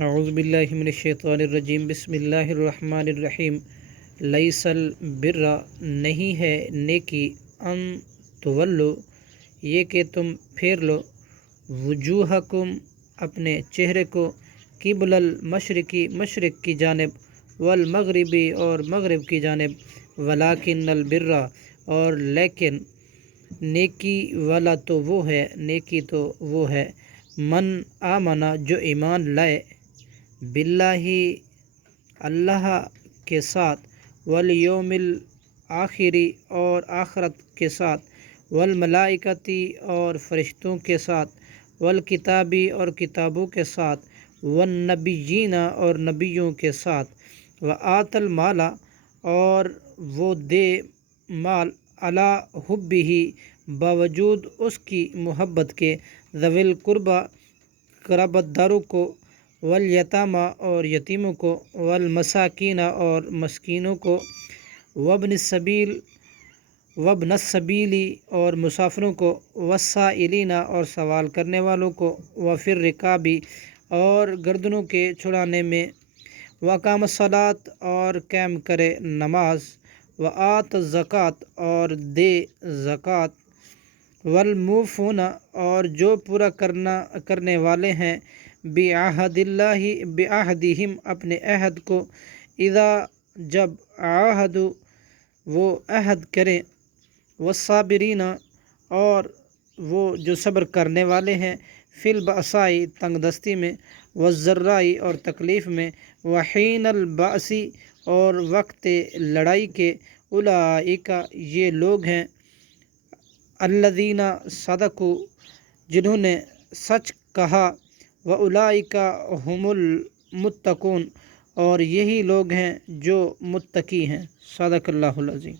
اعوذ باللہ من الشیطان الرجیم بسم اللہ الرحمن الرحیم لیس البر نہیں ہے نیکی ان تولو یہ کہ تم پھیر لو وجوہکم اپنے چہرے کو قبل المشرقی مشرق کی جانب والمغربی اور مغرب کی جانب ولیکن البر اور لیکن نیکی والا تو وہ ہے نیکی تو وہ ہے من آمنا جو ایمان لائے باللہ اللہ کے ساتھ والیوم الآخری اور آخرت کے ساتھ والملائکتی اور فرشتوں کے ساتھ والکتابی اور کتابوں کے ساتھ والنبیین اور نبیوں کے ساتھ وآت المال اور وہ دے مال علی حبہ باوجود اس کی محبت کے ذوی القربی قرابت داروں کو والیتامى اور یتیموں کو والمساکین اور مسکینوں کو وابن السبیل اور مسافروں کو والسائلین اور سوال کرنے والوں کو وفی الرقاب اور گردنوں کے چھڑانے میں وقام الصلاۃ اور قائم کرے نماز وآت الزکوٰۃ اور دے زکوٰۃ والموفون اور جو پورا کرنے والے ہیں بعہد اللہ بعہدہم اپنے عہد کو اذا جب عاہدوا وہ عہد کریں والصابرین اور وہ جو صبر کرنے والے ہیں فی البأساء تنگ دستی میں والضراء اور تکلیف میں وحین البأس اور وقت لڑائی کے اولئک یہ لوگ ہیں الذین صدقوا جنہوں نے سچ کہا واولئک هم المتقون اور یہی لوگ ہیں جو متقی ہیں۔ صدق اللہ العظیم۔